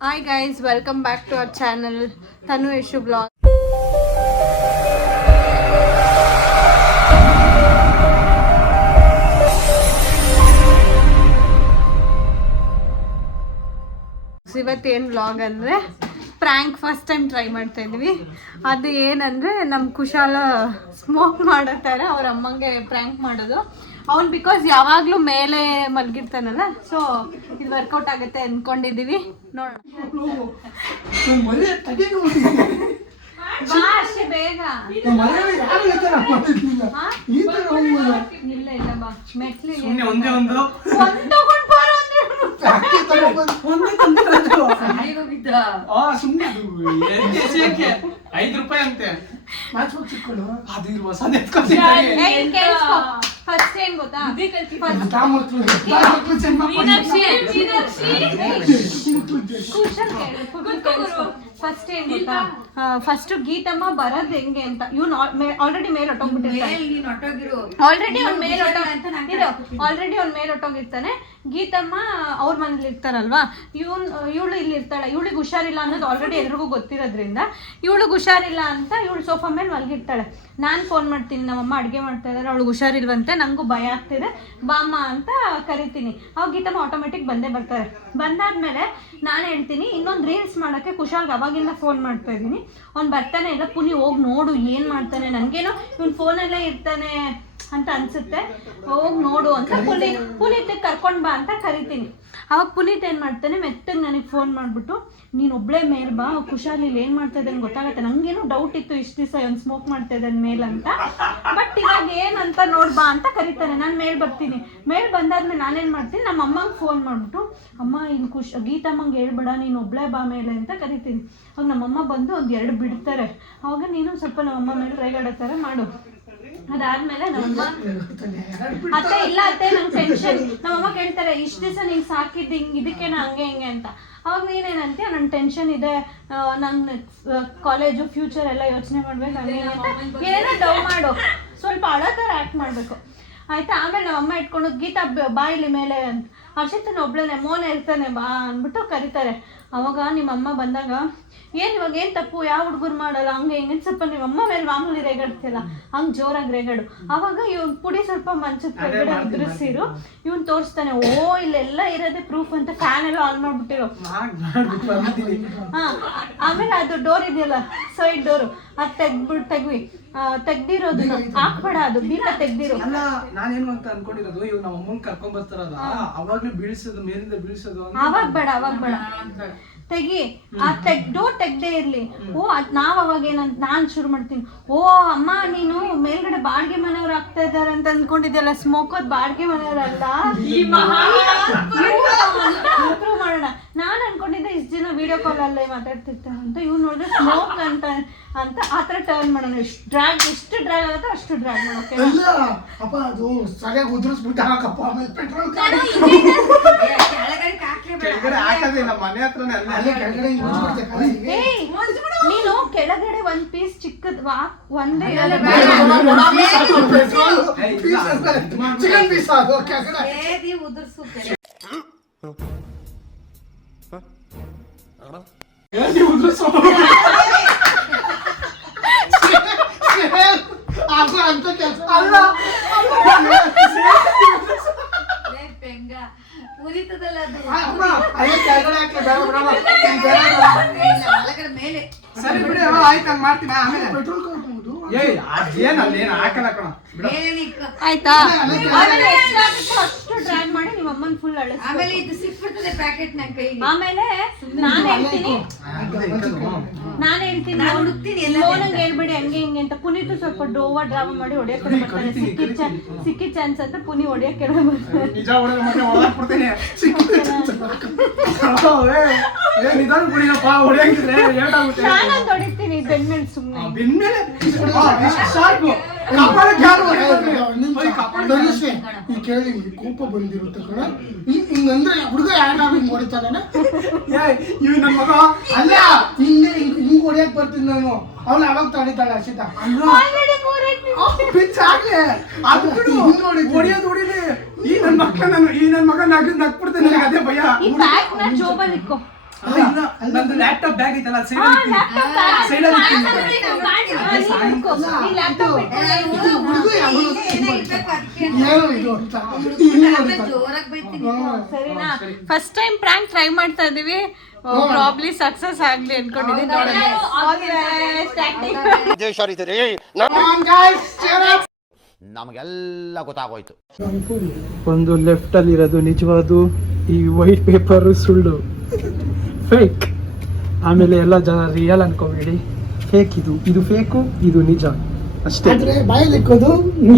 Hi guys, welcome back to our channel Tanu Yeshu Vlog. ಇವತ್ತೇನು vlog ಅಂದರೆ prank first time try ಮಾಡ್ತಾ ಇದ್ವಿ. ಅದು ಏನಂದರೆ ನಮ್ಮ ಕುಶಾಲ ಸ್ಮೋಕ್ ಮಾಡತ್ತಾರೆ, ಅವ್ರ ಅಮ್ಮಂಗೆ ಪ್ರ್ಯಾಂಕ್ ಮಾಡೋದು. ಅವ್ನು ಬಿಕಾಸ್ ಯಾವಾಗಲೂ ಮೇಲೆ ಮಲಗಿರ್ತಾನಲ್ಲ, ಸೊ ಇದು ವರ್ಕೌಟ್ ಆಗುತ್ತೆ ಅಂದ್ಕೊಂಡಿದ್ದೀವಿ. ನೋಡೋಣ ಅಷ್ಟೇ ಬೇಗ. ಇಲ್ಲ ಇಲ್ಲ ಬಾ ಮೆಟ್ಲಿಗೆ ₹5 ಅಂತೆ. ಫಸ್ಟ್ ಏನ್ ಗೊತ್ತಾ, ಫಸ್ಟ್ ಏನ್ ಗೊತ್ತಾ, ಫಸ್ಟ್ ಗೀತಮ್ಮ ಬರೋದ್ ಹೆಂಗೆ ಅಂತ ಇವ್ನು ಆಲ್ರೆಡಿ ಮೇಲ್ ಹೊಟ್ಟೋಗ್ಬಿಟ್ಟಿರ್ತಾನೆ. ಆಲ್ರೆಡಿ ಅವ್ನ್ ಮೇಲ್ ಹೊಟ್ಟೋಗಿರ್ತಾನೆ. ಗೀತಮ್ಮ ಅವ್ರ ಮನೇಲಿ ಇರ್ತಾರಲ್ವಾ, ಇವಳು ಇಲ್ಲಿ ಇರ್ತಾಳೆ. ಇವಳಿಗೆ ಹುಷಾರಿಲ್ಲ ಅನ್ನೋದು ಆಲ್ರೆಡಿ ಎಲ್ರಿಗೂ ಗೊತ್ತಿರೋದ್ರಿಂದ ಇವಳಿಗೆ ಹುಷಾರಿಲ್ಲ ಅಂತ ಇವಳು ಸೋಫಾ ಮೇಲೆ ಮಲಗಿರ್ತಾಳೆ. ನಾನು ಫೋನ್ ಮಾಡ್ತೀನಿ, ನಮ್ಮಮ್ಮ ಅಡುಗೆ ಮಾಡ್ತಾ ಇದ್ದಾರೆ, ಅವಳಿಗೆ ಹುಷಾರಿಲ್ವಂತೆ, ನನಗೂ ಭಯ ಆಗ್ತಿದೆ, ಬಾಮ್ಮ ಅಂತ ಕರಿತೀನಿ. ಅವಾಗ ಗೀತಮ್ಮ ಆಟೋಮೆಟಿಕ್ ಬಂದೇ ಬರ್ತಾರೆ. ಬಂದಾದ್ಮೇಲೆ ನಾನು ಹೇಳ್ತೀನಿ ಇನ್ನೊಂದು ರೀಲ್ಸ್ ಮಾಡೋಕ್ಕೆ ಕುಶಾಲ್ಗೆ ಅವಾಗಿಂದ ಫೋನ್ ಮಾಡ್ತಾ ಇದ್ದೀನಿ. ಅವ್ನು ಬರ್ತಾನೆ ಇಲ್ಲ. ಪುನಿ ಹೋಗಿ ನೋಡು ಏನು ಮಾಡ್ತಾನೆ, ನನಗೇನೋ ಇವ್ನು ಫೋನಲ್ಲೇ ಇರ್ತಾನೆ ಅಂತ ಅನ್ಸುತ್ತೆ, ಹೋಗಿ ನೋಡು ಅಂತ ಪುನೀತ್ ಕರ್ಕೊಂಡು ಬಾ ಅಂತ ಕರಿತೀನಿ. ಅವಾಗ ಪುನೀತ್ ಏನು ಮಾಡ್ತಾನೆ, ಮೆತ್ತಗೆ ನನಗೆ ಫೋನ್ ಮಾಡಿಬಿಟ್ಟು ನೀನು ಒಬ್ಬಳೇ ಮೇಲ್ ಬಾ, ಕುಶಾಲ್ ಇಲ್ಲಿ ಏನು ಮಾಡ್ತಾ ಇದ್ದಾನೆ ಗೊತ್ತಾಗುತ್ತೆ, ನನಗೇನೋ ಡೌಟ್ ಇತ್ತು ಇಷ್ಟು ದಿವಸ ಅವ್ನು ಸ್ಮೋಕ್ ಮಾಡ್ತಾ ಇದ್ದಾನೆ ಮೇಲ್ ಅಂತ, ಬಟ್ ಇವಾಗ ಏನಂತ ನೋಡ್ಬಾ ಅಂತ ಕರಿತಾನೆ. ನಾನು ಮೇಲ್ ಬರ್ತೀನಿ. ಮೇಲ್ ಬಂದಾದ್ಮೇಲೆ ನಾನೇನು ಮಾಡ್ತೀನಿ, ನಮ್ಮ ಅಮ್ಮಂಗೆ ಫೋನ್ ಮಾಡಿಬಿಟ್ಟು ಅಮ್ಮ ಇಲ್ಲಿ ಗೀತಮ್ಮಂಗೆ ಹೇಳ್ಬೇಡ, ನೀನು ಒಬ್ಬಳೇ ಬಾ ಮೇಲೆ ಅಂತ ಕರಿತೀನಿ. ಅವಾಗ ನಮ್ಮಮ್ಮ ಬಂದು ಒಂದು 2 ಬಿಡ್ತಾರೆ. ಅವಾಗ ನೀನು ಸ್ವಲ್ಪ ನಮ್ಮಮ್ಮ ಮೇಲೆ ರೇಗಾಡೋ ಥರ ಮಾಡು. ಅದಾದ್ಮೇಲೆ ನಮ್ಮಮ್ಮ ಅತ್ತೆ ಇಲ್ಲ ಅತ್ತೆ ನಂಗೆ ಟೆನ್ಷನ್. ನಮ್ಮಮ್ಮ ಕೇಳ್ತಾರೆ ಇಷ್ಟು ದಿವಸ ನೀನು ಸಾಕಿದ್ದು ಹಿಂಗೆ ಇದಕ್ಕೇನ ಹಂಗೆ ಹಿಂಗೆ ಅಂತ. ಅವಾಗ ನೀನೇನಂತೀಯ, ನನ್ನ ಟೆನ್ಷನ್ ಇದೆ, ನನ್ನ ಕಾಲೇಜು ಫ್ಯೂಚರ್ ಎಲ್ಲ ಯೋಚನೆ ಮಾಡ್ಬೇಕು, ಹಂಗೆ ಅಂತ ಏನೋ ಡೌ ಮಾಡು, ಸ್ವಲ್ಪ ಅಳೋ ಥರ ಆ್ಯಕ್ಟ್ ಮಾಡಬೇಕು ಆಯ್ತಾ. ಆಮೇಲೆ ನಮ್ಮಮ್ಮ ಇಟ್ಕೊಂಡು ಗೀತಾ ಬಾ ಇಲ್ಲಿ ಮೇಲೆ ಅಂತ, ಹರ್ಷಿತನ ಒಬ್ಳೇನೆ ಮೋನೆ ಇರ್ತಾನೆ ಬಾ ಅಂದ್ಬಿಟ್ಟು ಕರೀತಾರೆ. ಅವಾಗ ನಿಮ್ಮಮ್ಮ ಬಂದಾಗ ಏನು ಇವಾಗ ಏನು ತಪ್ಪು, ಯಾವ ಹುಡುಗರು ಮಾಡಲ್ಲ ಹಂಗೆ ಹಿಂಗೆ ಸ್ವಲ್ಪ ನಿಮ್ಮಮ್ಮ ಮೇಲೆ ಮಾಮೂಲಿ ರೇಗಾಡ್ತಿಲ್ಲ, ಹಂಗೆ ಜೋರಾಗಿ ರೇಗಾಡು. ಅವಾಗ ಇವ್ನು ಪುಡಿ ಸ್ವಲ್ಪ ಮಂಚದ ಕೆಳಗಡೆ ಉದುರಿಸಿರು, ಇವ್ನು ತೋರಿಸ್ತಾನೆ, ಓ ಇಲ್ಲೆಲ್ಲ ಇರೋದೇ ಪ್ರೂಫ್ ಅಂತ ಫ್ಯಾನ್ ಎಲ್ಲ ಆನ್ ಮಾಡ್ಬಿಟ್ಟಿರೋ. ಆಮೇಲೆ ಅದು ಡೋರ್ ಇದೆಯಲ್ಲ ಸೈಡ್ ಡೋರು, ಅದು ತೆಗ್ದಿರೋದು ಹಾಕ್ಬೇಡ, ಅದು ಬೀಗ ತೆಗ್ದಿರೋ. ನಾನೇನು ಅಂತ ಅನ್ಕೊಂಡಿರೋದು, ಇವ್ ನಮ್ಮ ಅಮ್ಮನ್ ಕರ್ಕೊಂಡ್ ಬರ್ತಾರಲ್ಲ ಅವಾಗ್ಲೂ ಬೀಳ್ಸೋದು, ಮೇಲಿಂದ ಬೀಳ್ಸೋದು. ಅವಾಗ ಬೇಡ ತೆಗಿ, ಆ ಡೋರ್ ತೆಗ್ದೇ ಇರ್ಲಿ. ಓ ನಾವ್ ಅವಾಗ ಏನಂತ ನಾನ್ ಶುರು ಮಾಡ್ತೀನಿ, ಓ ಅಮ್ಮ ನೀನು ಮೇಲ್ಗಡೆ ಬಾಡಿಗೆ ಮನೆಯವ್ರು ಆಗ್ತಾ ಇದಾರೆ ಅಂತ ಅನ್ಕೊಂಡಿದ್ಯಲ್ಲ, ಸ್ಮೋಕೋದ್ ಬಾಡಿಗೆ ಮನೆಯವ್ರಲ್ಲ ಪ್ರೂವ್ ಮಾಡೋಣ. ನಾನ್ ಅನ್ಕೊಂಡಿದ್ದೆ ಇಷ್ಟು ದಿನ ವಿಡಿಯೋ ಕಾಲ್ ಅಲ್ಲೇ ಮಾತಾಡ್ತಿರ್ತಾರೆ ಅಂತ, ಇವ್ ನೋಡಿದ್ರೆ ಸ್ಮೋಕ್ ಅಂತ ಆತರ ಟರ್ನ್ ಮಾಡೋಣ. ಎಷ್ಟು ಡ್ರ್ಯಾಗ್ ಆಗುತ್ತೆ ಅಷ್ಟು ಡ್ರ್ಯಾಗ್ ಮಾಡೋಕೆ. ಅಪ್ಪ ಅದು ಸರಿಯಾಗಿ ಉದುರಿಸ್ಬಿಟ್ಟು ಹಾಕಪ್ಪ, ಆಮೇಲೆ ಪೆಟ್ರೋಲ್ ನೀನು ಕೆಳಗಡೆ ಒಂದ್ ಪೀಸ್ ಚಿಕ್ಕದ್ ಒಂದೇ ಚಿಕನ್ ಪೀಸ್ ಉದುರ್ಸುತ್ತೆ. ಅಂತ ಕೆಲಸ ಅಲ್ಲ, ಉರಿತದಲ್ಲ ಮೇಲೆ. ಸರಿ ಬಿಡಿ, ಆಯ್ತು ಹಂಗ ಮಾಡ್ತೀನಿ. ಆಮೇಲೆ ಪೆಟ್ರೋಲ್ ಕಾಯ್ಬೋದು ಆಯ್ತಾ. ಅಷ್ಟು ಡ್ರೈ ಮಾಡಿ ನಿಮ್ಮ ಅಮ್ಮನ ಫುಲ್ ಅಳಿಸಿ, ಆಮೇಲೆ ಇದು ಸಿಕ್ಬಿಡ್ತದೆ ಪ್ಯಾಕೆಟ್ ನ ಕೈಗೆ. ಆಮೇಲೆ ನಾನು ಹೇಳ್ತೀನಿ ಲೋನಂಗೆ ಹೇಳ್ಬಿಡಿ ಹಂಗೆ ಹಿಂಗೆ ಅಂತ. ಪುನೀತು ಸ್ವಲ್ಪ ಡೋವಾ ಡ್ರಾಮಾ ಮಾಡಿ ಹೊಡೆಯಕ್ಕೆ ಬರ್ತಾನೆ. ಸಿಕ್ಕಿ ಚಾನ್ಸ್ ಅಂತ ಪುನಿ ಹೊಡೆಯಕ್ಕೆ ನಾನೊಂದು ಹೊಡಿತೀನಿ ಬೆನ್ಮೇಲೆ ಸುಮ್ಮನೆ. ಕೇಳಿ ಕೋಪ ಬಂದಿರುತ್ತೆ ಕಣ, ಹಿಂಗಂದ್ರೆ ಹುಡುಗ ಯಾರು ಹಿಂಗ್ ಹೊಡಿತಾನೆ. ಇವ್ ನನ್ ಮಗ ಅಲ್ಲ, ಹಿಂಗ್ ಹೊಡಿಯಕ್ ಬರ್ತೀನಿ ನಾನು. ಅವಳು ಅವಾಗ ತಡಿತಾಳೆ ಹರ್ಷಿತಾ. ಪಿಚ್ ಆಗ್ಲಿ ಹೊಡಿಯೋದು ಹೊಡಿಲಿ, ಈ ನನ್ ಮಗ ನಕ್ಬಿಡ್ತೇನೆ, ನನಗೆ ಅದೇ ಭಯ. ಈ ಬ್ಯಾಗ್ ನ ಜೋಬಲ್ಲಿ ಇಕ್ಕೋ. ನಂದು ಲ್ಯಾಪ್ಟಾಪ್ ಬ್ಯಾಗ್ ಐತಲ್ಲ ಲ್ಯಾಪ್ಟಾಪ್ ಸರಿನಾ? ಫಸ್ಟ್ ಟೈಮ್ ಪ್ರಾಂಕ್ ಟ್ರೈ ಮಾಡ್ತಾ ಇದೀವಿ, ಪ್ರಾಬ್ಲಿ ಸಕ್ಸಸ್ ಆಗ್ಲಿ ಅನ್ಕೊಂಡಿದೀನಿ. ನಮಗೆಲ್ಲ ಗೊತ್ತಾಗೋಯ್ತು. ಒಂದು ಲೆಫ್ಟ್ ಅಲ್ಲಿ ಇರೋದು ನಿಜವಾದ, ಈ ವೈಟ್ ಪೇಪರ್ ಸುಳ್ಳು, ಫೇಕ್. ಆಮೇಲೆ ಎಲ್ಲ ಜನ ರಿಯಲ್ ಅನ್ಕೋಬೇಡಿ, ಫೇಕ್. ಇದು ಫೇಕು, ಇದು ನಿಜ ಅಷ್ಟೇ. ಬಾಯಲ್ಲಿ ಇಕ್ಕೋದು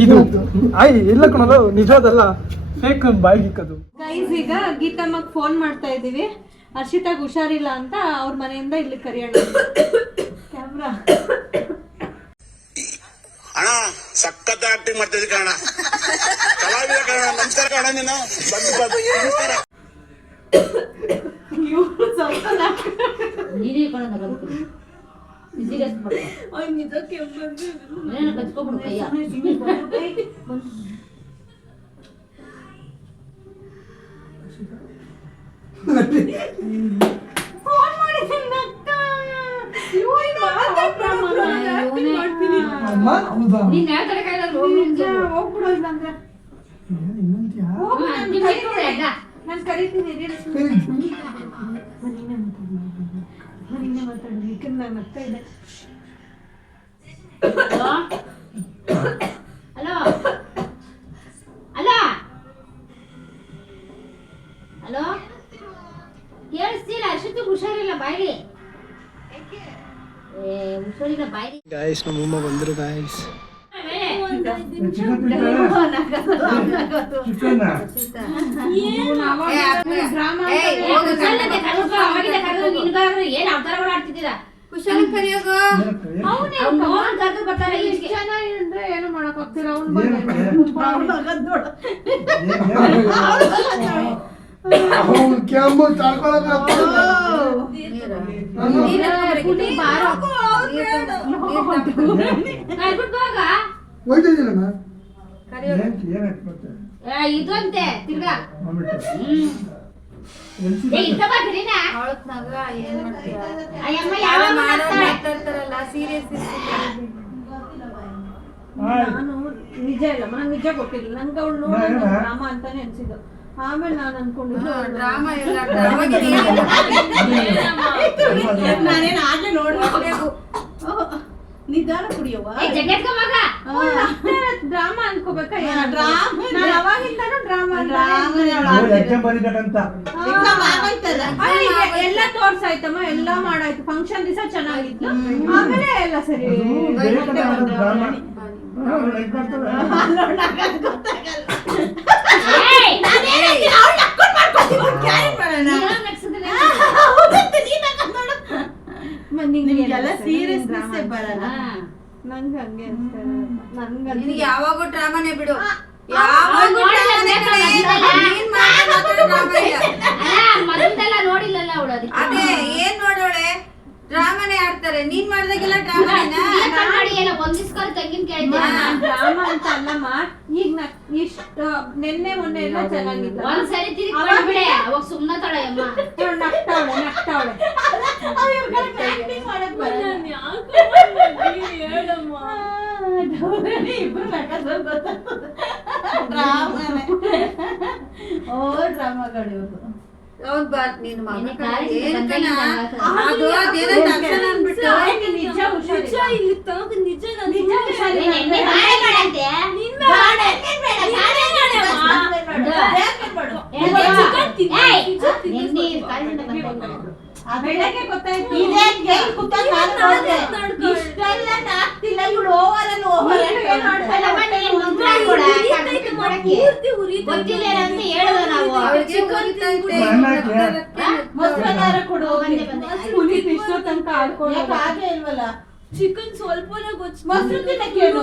ಇದು ಇಲ್ಲ ಕಣೋದು, ನಿಜವಾದಲ್ಲ, ಫೇಕ್ ಬಾಯಿಗೆ ಇಕ್ಕೋದು. ಗೈಸ್, ಈಗ ಗೀತಮ್ಮಗ್ ಫೋನ್ ಮಾಡ್ತಾ ಇದೀವಿ. ಹರ್ಷಿತಾಗ್ ಹುಷಾರಿಲ್ಲ ಅಂತ ಅವ್ರ ಮನೆಯಿಂದ ಇಲ್ಲಿ ಕರೆಯೋಣ. ಕ್ಯಾಮ್ರಾ ಅಣ್ಣ ಸಖತ್ ಆಕ್ಟಿಂಗ್ ಮಾಡ್ತಿದ್ದೆ ಕಣ, ಕಲಾವಿದ ಕಣ. ನಮಸ್ಕಾರ ಕಣ, ನೀನು ನಮಸ್ಕಾರ. ನಾನು ಕರೀತೀನಿ. ಮತ್ತೆ ಇದೆ. ಹಲೋ ಹಲೋ ಹಲೋ, ಕೇಳಿಸ್ತಿಲ್ಲ? ಅಷ್ಟೊತ್ತು ಹುಷಾರಿಲ್ಲ, ಬಾಯ್ಲಿ ಹುಷಾರಿಲ್ಲ, ಬಾಯ್ಲಿ. ಗಾಯ್ಸ್, ನಮ್ಮಮ್ಮ ಬಂದ್ರು ಗಾಯ್ಸ್. ಏನ್ ಅವತಾರ ಆಡ್ತಿದ್ದೀರಾ? ಏನು ಮಾಡಕ್ ಹೋಗ್ತೀರ? ಕೆಂಬು ತಡ್ಕೊಳಕ್ ಹೋಯ್ತಿದ್ದೀನಮ್ಮ. ಇದಂತೆ ತಿರ್ಗಾ ನಾನು ನಿಜ ಇಲ್ಲಮ್ಮ, ನಂಗೆ ನಿಜ ಗೊತ್ತಿಲ್ಲ. ನಂಗೆ ಅವಳು ನೋಡಿದ ಡ್ರಾಮಾ ಅಂತಾನೆ ಅನ್ಸಿದ್ದು. ಆಮೇಲೆ ನಾನು ಅನ್ಕೊಂಡಿದ್ದು ಡ್ರಾಮಾ ಎಲ್ಲ ನಾನೇನು ಆಗ್ಲೇ ನೋಡ್ಬೇಕು. ನಿಧಾನ ಕುಡಿಯವ್ವ, ಡ್ರಾಮಾ ಅನ್ಕೋಬೇಕಾ? ನಾನು ಅವಾಗಿಂದಾನು ಡ್ರಾಮಾ ಎಲ್ಲ ತೋರ್ಸಾಯ್ತಮ್ಮ, ಎಲ್ಲ ಮಾಡಾಯ್ತು. ಫಂಕ್ಷನ್ ದಿವಸ ಚೆನ್ನಾಗಿತ್ತು, ಆಮೇಲೆ ಎಲ್ಲ ಸರಿ. ನಂಗೆ ಹಂಗೆ ನನ್ಗೆ ಯಾವಾಗೂ ಡ್ರಾಮಾನೇ ಬಿಡು. ನೋಡಿಲ್ಲ ಅವಳು, ಅದೇ ಏನ್ ನೋಡೋಳೆ, ಡ್ರಾಮಾನೇ ಆಡ್ತಾರೆ. ನೀನ್ ಮಾಡ್ದಾಗೆಲ್ಲ ಡ್ರಾಮಾನೇ. ಒಂದಿಸ್ಕೊಂಡು ತೆಂಗಿನಕಾಯಿ ಡ್ರಾಮಾ ಅಂತ ಅಲ್ಲಮ್ಮ. ಈಗ ಇಷ್ಟು ನೆನ್ನೆ ಮೊನ್ನೆ ಎಲ್ಲ ಚೆನ್ನಾಗಿತ್ತು. ಒಂದ್ಸರಿ ತಿರುಗಿ ಅವಾಗ ಸುಮ್ಮನೆ ತೊಳೆಯಮ್ಮ. ನಗ್ತಾವಳೆ ಡ್ರಾಮಾಗಳು. ಹೌದ್ ಬಾತ್ ನೀನ್ ಮಗ ಬೆಳಗ್ಗೆ ಗೊತ್ತಾಯ್ತು. ಇಷ್ಟೋ ತನಕ ಆಡ್ಕೊಳ್ಳೋಕೆ ಇಲ್ವಲ್ಲ. ಚಿಕನ್ ಸ್ವಲ್ಪನೇ ಮೊಸರು ತಿನ್ನಕ್ಕೇನು,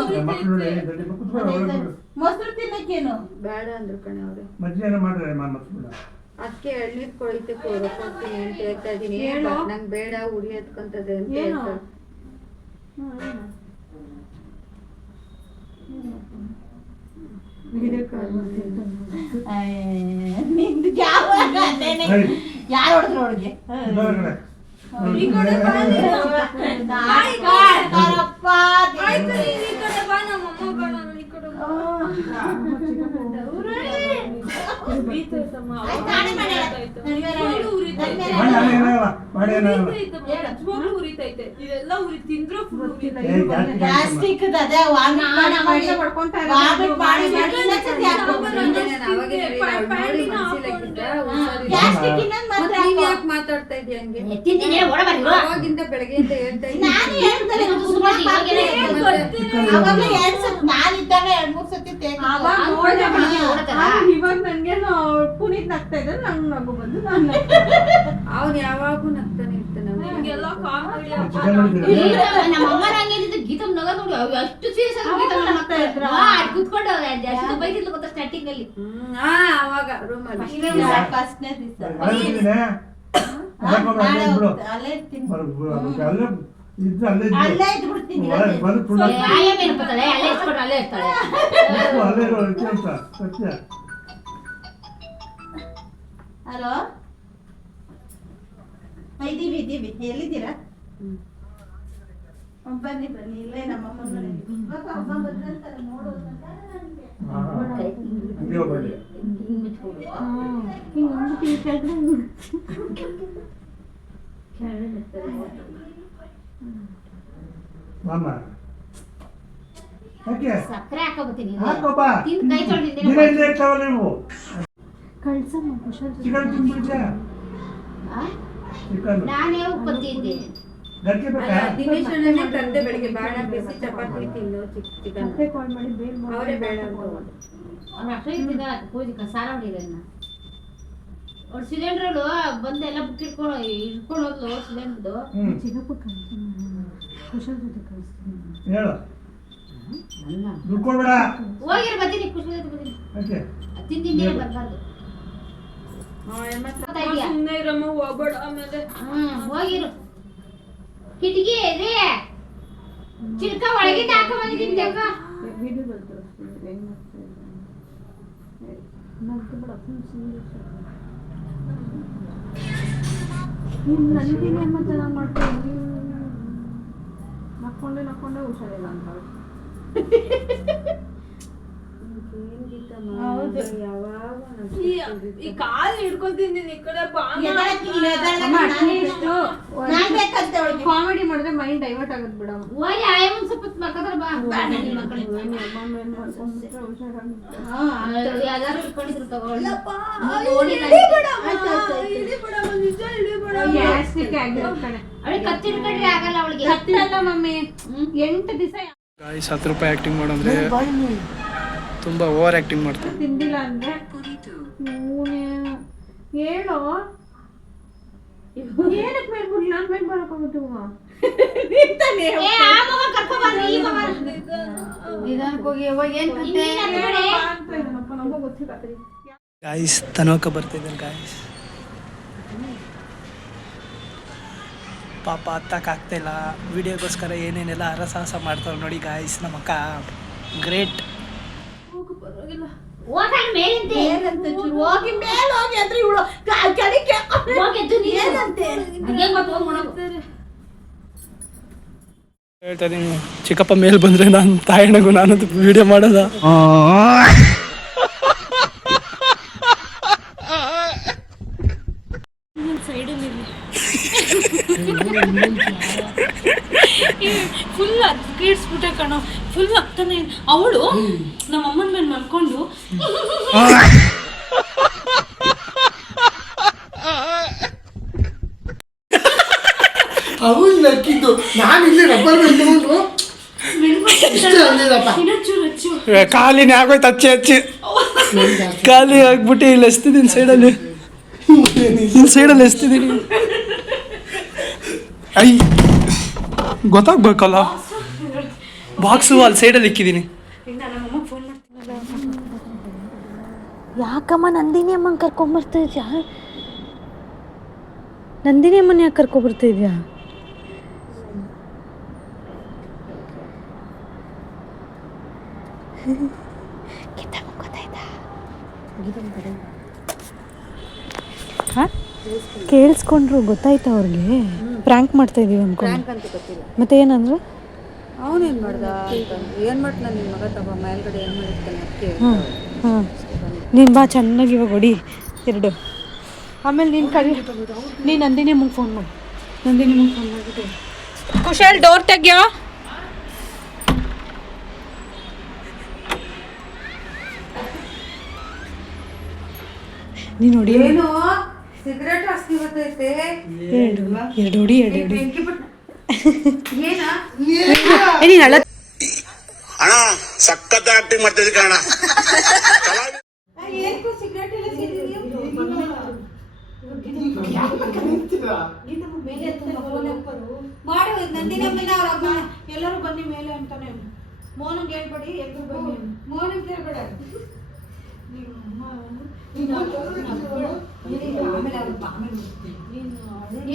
ಮೊಸರು ತಿನ್ನಕ್ಕೇನು ಬೇಡ ಅಂದ್ರು ಕಣೆ ಅವ್ರು. ಮಜ್ಜಿಗೆ ಮಾಡ್ರೆ ಅದಕ್ಕೆ ಎಳ್ನೀರ್ ಕೊಯ್ತು ಕೊಡ್ತೀನಿ ಅಂತ ಹೇಳ್ತಾ ಇದೀನಿ. ನಂಗೆ ಬೇಡ ಉರಿ ಎತ್ಕೊಂತದೆ ಅಂತ ಹೇಳ್ತಾರೆ. ನಿಂದು ಯಾವಾಗ ಅದೇನೆ ಯಾರು ಹೊಡೆದ್ರು ಅವಳಿಗೆ ಗ್ಯಾಸ್ಟ್ರಿಕ್ ಅದೇ ಯಾಕೆ ಮಾತಾಡ್ತಾ ಇದೀಯ ಹಂಗೆ ಅವಾಗಿಂದ ಬೆಳಗ್ಗೆಯಿಂದ ಹೇಳ್ತಾ ನಾನಿದ್ದಾಗ 2-3 ಸತಿ ಇವಾಗ ನನ್ಗೇನು ಪುನೀತ್ ನಗ್ತಾ ಇದ್ರೆ ನಂಗೆ ನಗು ಬಂದು ನಾನು ಅವ್ನು ಯಾವಾಗೂ ನಗ್ತಾನೆ ಇರ್ತಾನೆ ನಮ್ಮಮ್ಮ ನಂಗೆ ಗೀತಮ್ ನಗ ನೋಡಿ ಅಷ್ಟು ಸೀರಿಯಸ್ ಕುತ್ಕೊಂಡು ಎಷ್ಟು ಬೈತಿದ್ಲು ಗೊತ್ತಾ ಸ್ಟಾರ್ಟಿಂಗ್ ಅಲ್ಲಿ ಅವಾಗ ರೂಮಲ್ಲಿ ಫಸ್ಟ್ನೇ ದಿವಸ ಅಲ್ಲೇ ಇದ್ಬಿಡ್ತೀನಿ ಆಯಮ್ಮ ಏನ್ಕೊತಾಳೆ ಅಲ್ಲೇ ಇಸ್ಕೊಂಡು ಅಲ್ಲೇ ಇರ್ತಾಳೆ ಹಲೋ ಇದೀವಿ ಎಲ್ಲಿದ್ದೀರಾ ಬನ್ನಿ ಇಲ್ಲೇ ನಮ್ಮಮ್ಮ ಮನೆಯಲ್ಲಿ ಇವಾಗ ಅಮ್ಮ ಬಂದಂತಾರೆ ನೋಡೋದು ಸಕ್ಕರೆ ಹಾಕೋಬತ್ತೀನಿ ಹಾಕೋಬಾ. ತಿಂದು ಕೈ ತೊಳೆದಿದ್ದೀನಿ ನೀವು ಕಳ್ಸಮ್ಮ ಹುಷಾರ್ ಚಿಕನ್ ತಿಂದ್ಬಿಡ್ತೀಯ? ಚಿಕನ್ ನಾನೇ ಉಪ್ಪತ್ತಿದ್ದೆ ಗಟ್ಟಿ ಬೇಕಾ? ದಿನೇಶ್ ತಂದೆ ಬೆಳಿಗ್ಗೆ ಬೇಡ ಬಿಸಿ ಚಪಾತಿ ತಿನ್ನು ಚಿಕನ್ ಕಾಲ್ ಮಾಡಿ ಬೇಗ ಅವರೇ ಬೇಡ ಅಂತ ಅವ್ರು ಅಷ್ಟೇ ಇದ್ದಿದ್ದ ಪೂಜೆ ಸಾರ ಹೊಡಿಲ್ಲ ಅವ್ರು ಸಿಲಿಂಡ್ರಳು ಬಂದು ಎಲ್ಲ ಬುಕ್ ಇಟ್ಕೊಂಡು ಹೋದ್ಲು ಸಿಲಿಂಡ್ರದು ಚಿಕ್ಕಪ್ಪ ಹುಷಾರ್ ಜೊತೆ ಕಳಿಸ್ತೀನಿ ಹೇಳು ದುಡ್ಡು ಕೊಡ್ಬೇಡ. ಹೋಗಿರ ಬರ್ತೀನಿ ಖುಷಿ ಬರ್ತೀನಿ ಓಕೆ ತಿಂದಿದ್ದೇ ಬರಬಾರ್ದು ಸುಮ್ಮನೆ ಇರಮ್ಮ ಹೋಗ್ಬೇಡ ಆಮೇಲೆ ಹೋಗಿರು ಕಿಟಕಿ ಇದೆ ಚಿಲ್ಕ ಒಳಗಿಂದ ಹಾಕ ಬಂದಿದ್ದೀನಿ ದೇವ್ಗ ವಿಡಿಯೋ ಬರ್ತಾರೆ ಹೆಂಗ್ ಮಾಡ್ತಾ ನನಗೇನೆ ಅಮ್ಮ ಚೆನ್ನಾಗಿ ಮಾಡ್ತೀನಿ ನಕ್ಕೊಂಡೆ ಹುಷಾರಿಲ್ಲ ಅಂತ ಈ ಕಾಲು ಹಿಡ್ಕೊತೀನಿ ಈ ಕಡೆ ಕಾಮಿಡಿ ಮಾಡಿದ್ರೆ ಮೈಂಡ್ ಡೈವರ್ಟ್ ಆಗುತ್ತೆ ಬಿಡಮ್ಮ ಹೋಗಿ ಆಯಮ್ಮನ್ ಸ್ವಲ್ಪ ಮಕ್ಕದ್ರ ಬಾ ಯಾವ್ದಾರು ಇಟ್ಕೊಂಡಿದ್ರು ತಗೊಳ್ಳಿ ಅವಳಿಗೆ ಕತ್ತಿ ಹಿಡ್ಕೊಂಡ್ರೆ ಆಗಲ್ಲ ಅವಳಿಗೆ ಕತ್ತಲ್ಲ ಮಮ್ಮಿ 8 ದಿವಸ ಗಾಯ್ಸ್ 10 ರೂಪಾಯಿ ಆ್ಯಕ್ಟಿಂಗ್ ಮಾಡಂದ್ರೆ ತುಂಬ ಓವರ್ ಆ್ಯಕ್ಟಿಂಗ್ ಮಾಡ್ತಾರೆ. ತಿಂದಿಲ್ಲ ಅಂದ್ರೆ ಹೇಳೋ ಏನಕ್ಕೆ ಮೇಲೆ ಬಿಡ್ಲಿ ನಾನು ಮೇಲೆ ಬರೋಕ್ಕಾಗುತ್ತೆ ಗಾಯ್ಸ್ ತನಕ ಬರ್ತಿದ್ದಾರೆ ಗಾಯ್ಸ್ ಪಾಪ ಹತ್ತಕ್ಕಾಗ್ತಾಯಿಲ್ಲ ವಿಡಿಯೋಗೋಸ್ಕರ ಏನೇನೆಲ್ಲ ಹರಸಾಹಸ ಮಾಡ್ತಾರೆ ನೋಡಿ ಗಾಯ್ಸ್ ನಮ್ಮ ಅಕ್ಕ ಗ್ರೇಟ್. ಹೋಗಿ ಮೇಲೆ ಹೋಗಿ ಅಂದ್ರೆ ಇವಳು ಹೇಳ್ತಾ ಇದೀನಿ ಚಿಕ್ಕಪ್ಪ ಮೇಲೆ ಬಂದ್ರೆ ನಾನು ತಾಯಣ್ಣಗೂ ನಾನಂತೂ ವಿಡಿಯೋ ಮಾಡೋದ. ಫುಲ್ ಕೀಡ್ಸ್ಬಿಟ್ಟೆ ಕಣೋ ಫುಲ್ ಆಗ್ತಾನೆ ಅವಳು ನಮ್ಮ ಅಮ್ಮನ ಮೇಲೆ ಮಲ್ಕೊಂಡು ಅವಳು ನಕ್ಕಿದ್ದು ನಾನು ಇಲ್ಲಿ ರಬ್ಬರ್ ಬಂದ್ಕೊಂಡು ಖಾಲಿನೇ ಆಗೋಯ್ತು ಹಚ್ಚಿ ಖಾಲಿ ಆಗ್ಬಿಟ್ಟು ಇಲ್ಲಿ ಎಸ್ತಿದ್ದೀನಿ ಸೈಡಲ್ಲಿ ಸೈಡಲ್ಲಿ ಎಸ್ತಿದ್ದೀನಿ. ಐ ಗೊತ್ತಾಗ್ಬೇಕಲ್ಲ ಬಾಕ್ಸು ಅಲ್ಲಿ ಸೈಡಲ್ಲಿ ಇಕ್ಕಿದ್ದೀನಿ. ಯಾಕಮ್ಮ ನಂದಿನಿ ಅಮ್ಮನ ಕರ್ಕೊಂಬರ್ತಾ ಇದ್ಯಾ ನಂದಿನಿ ಅಮ್ಮನ ಯಾಕೆ ಕರ್ಕೊಂಬರ್ತಾ ಇದ್ಯಾ ಕೇಳಿಸ್ಕೊಂಡ್ರು ಗೊತ್ತಾಯ್ತಾ ಅವ್ರಿಗೆ ಪ್ರ್ಯಾಂಕ್ ಮಾಡ್ತಾ ಇದೀವಿ ಅನ್ಕೊಂಡು ಅಂತ ಗೊತ್ತಿಲ್ಲ. ಮತ್ತೆ ಏನಂದ್ರು? ಅವನೇನು ಮಾಡ್ದ ಅಂತಂದು ಏನು ಮಾಡ್ತಾನೆ ನಿನ್ನ ಮಗ ತಗೋ ಮೇಲ್ಗಡೆ ಏನು ಮಾಡಿರ್ತಾನೆ ಅದಕ್ಕೆ ಹಾಂ ನೀನು ಬಾ ಚೆನ್ನಾಗಿ ಇವಾಗ ಹೊಡಿ ಎರಡು. ಆಮೇಲೆ ನೀನು ನೀನು ನಂದಿನಿ ಮುಂಗೆ ಫೋನ್ ಮಾಡು. ನಂದಿನಿ ಮುಂಗೆ ಫೋನ್ ಮಾಡಿಬಿಟ್ಟು ಕುಶಲ್ ಡೋರ್ ತೆಗ್ಯೋ. ನೀನು ಹೊಡಿ. ಏನು ಸಿಗರೇಟ್ ಅಸ್ತಿ ಬರ್ತೈತೆ ಎರಡು ಹೊಡಿ ಎರಡು. ಏನ ನೀನು ಅಳ ಅಣ್ಣ ಸಖತ್ ಆಕ್ಟಿಂಗ್ ಮಾಡ್ತಿದ್ದೆ ಕಣ. ಏನಕ್ಕೂ ಸಿಗರೇಟ್ ಎಲ್ಲ ಸೇರಿದೀಯ? ಮೇಲೆ ಮಾಡು ನಂದಿನಿ ಅಮ್ಮನ ಅವ್ರ ಅಮ್ಮ ಎಲ್ಲರೂ ಬನ್ನಿ ಮೇಲೆ ಅಂತಾನೆ. ಮೋನಂಗೆ ಹೇಳ್ಬೇಡಿ, ಎಲ್ರು ಬನ್ನಿ. ಮೋನಂಗೆ ಹೇಳ್ಬೇಡ.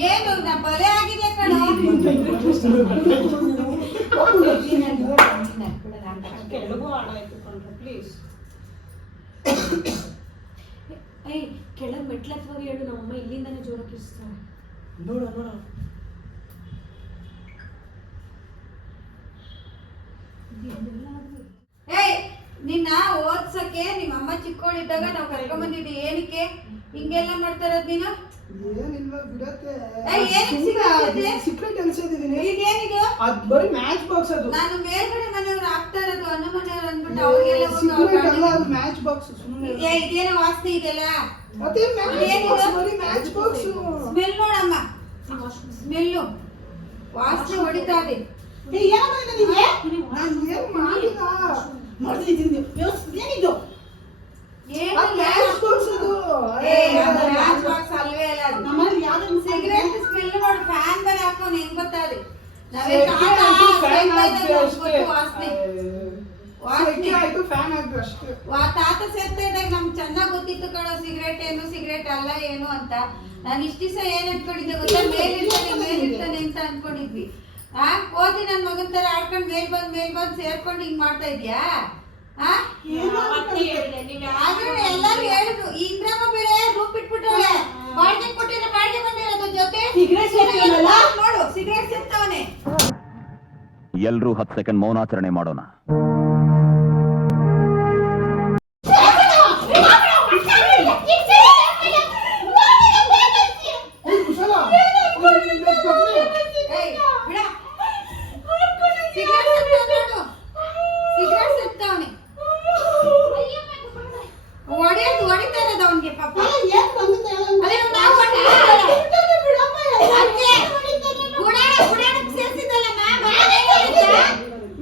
ಏನು ನಾ ಬಲೆ ಆಗಿದೆ ಕಣ. ಕೆಳಗೂ ಹಾಳಾಯ್ತು ಕಣ್ರೆ ಪ್ಲೀಸ್. ಕೆಳಗೆ ಮೆಟ್ಲತ್ವಾಗ ಹೇಳು, ನಮ್ಮಮ್ಮ ಇಲ್ಲಿಂದಾನೆ ಜೋರ ಕಿಸ್ತಾಳೆ. ನೋಡ ನಿನ್ನ ಓದ್ಸಕ್ಕೆ ನಿಮ್ಮ ಅಮ್ಮ ಚಿಕ್ಕವಳಿದ್ದಾಗ ನಾವು ಕರ್ಕೊಂಡ್ ಬಂದಿದ್ವಿ. ಏನಕ್ಕೆ ಹಿಂಗೆಲ್ಲ ಮಾಡ್ತಾ ಇರೋದ್ ನೀನು? ಏನಿಲ್ಲ ಬಿಡತ್ತೆ. ಸಿಕ್ರೆಟ್ ಅನ್ಸಿದೀನಿ. ಇದೇನಿದು? ಅದು ಬರೀ ಮ್ಯಾಚ್ ಬಾಕ್ಸ್. ಅದು ನಾನು ಮೇಲ್ಗಡೆ ಮನೆಯವ್ರು ಆಗ್ತಾ ಇರೋದು ಅನ್ನ ಮನೆಯವ್ರು ಅಂದ್ಬಿಟ್ಟು ಅವ್ರಿಗೆಲ್ಲ ಸಿಕ್ರೆಟ್ ಅಲ್ಲ, ಅದು ಮ್ಯಾಚ್ ಬಾಕ್ಸ್. ಸುಮ್ಮನೆ ಇದೇನೋ ವಾಸನೆ ಇದೆಲ್ಲ. ಅದೇ ಮ್ಯಾಚ್ ಬಾಕ್ಸ್, ಬರೀ ಮ್ಯಾಚ್ ಬಾಕ್ಸ್. ಸ್ಮೆಲ್ ನೋಡಮ್ಮ, ಸ್ಮೆಲ್ಲು ವಾಸನೆ ಹೊಡಿತಾ ಇದೆ. ನಾನು ಏನ್ ಮಾಡಿಲ್ಲ ಮಾಡ್ತಿದ್ದೀನಿ. ಏನಿದು? ಸಿಗರೇಟ್ ಸ್ಮೆಲ್ ನೋಡಿ ಫ್ಯಾನ್ ಬೇರೆ ಹಾಕೊಂಡು ಹೆಂಗ್ ಬರ್ತಾ ಇದೆ. ತಾತ ಸೇರ್ತಾ ಇದ್ದಾಗ ನಮ್ಗೆ ಚೆನ್ನಾಗ್ ಗೊತ್ತಿತ್ತು ಕಣೋ ಸಿಗರೇಟ್ ಏನು ಸಿಗರೇಟ್ ಅಲ್ಲ ಏನು ಅಂತ. ನಾನು ಇಷ್ಟ ದಿವಸ ಏನ್ ಅನ್ಕೊಂಡಿದ್ದೆ ಗೊತ್ತಾ, ಮೇಲಿರ್ತಾನೆ ಅಂತ ಅನ್ಕೊಂಡಿದ್ವಿ. ಓದಿ ನನ್ ಮಗನ್ ತರ ಆಡ್ಕೊಂಡ್ ಮೇಲ್ ಬಂದ್ ಸೇರ್ಕೊಂಡು ಹಿಂಗ್ ಮಾಡ್ತಾ ಇದ್ಯಾ? ಎಲ್ಲಾರು ಹೇಳಿದ್ರು ಇಂದ್ರಮ್ಮ ಬೇರೆ ರೂಪ್ ಬಿಟ್ಬಿಟ್ಟವಳೆ. ಬಾಡಿಗೆ ಕೊಟ್ಟಿದ್ರೆ ಬಾಡಿಗೆ ಬಂದಿರೋದು ಜೊತೆ ನೋಡು ಸಿಗರೇಟ್ ಸಿಗ್ತಾವನೆ. ಎಲ್ರೂ 10 ಸೆಕೆಂಡ್ ಮೌನಾಚರಣೆ ಮಾಡೋಣ. ಹೊಡಿತಾ ಇರೋದು ಅವನ್ಗೆ ಪಾಪ.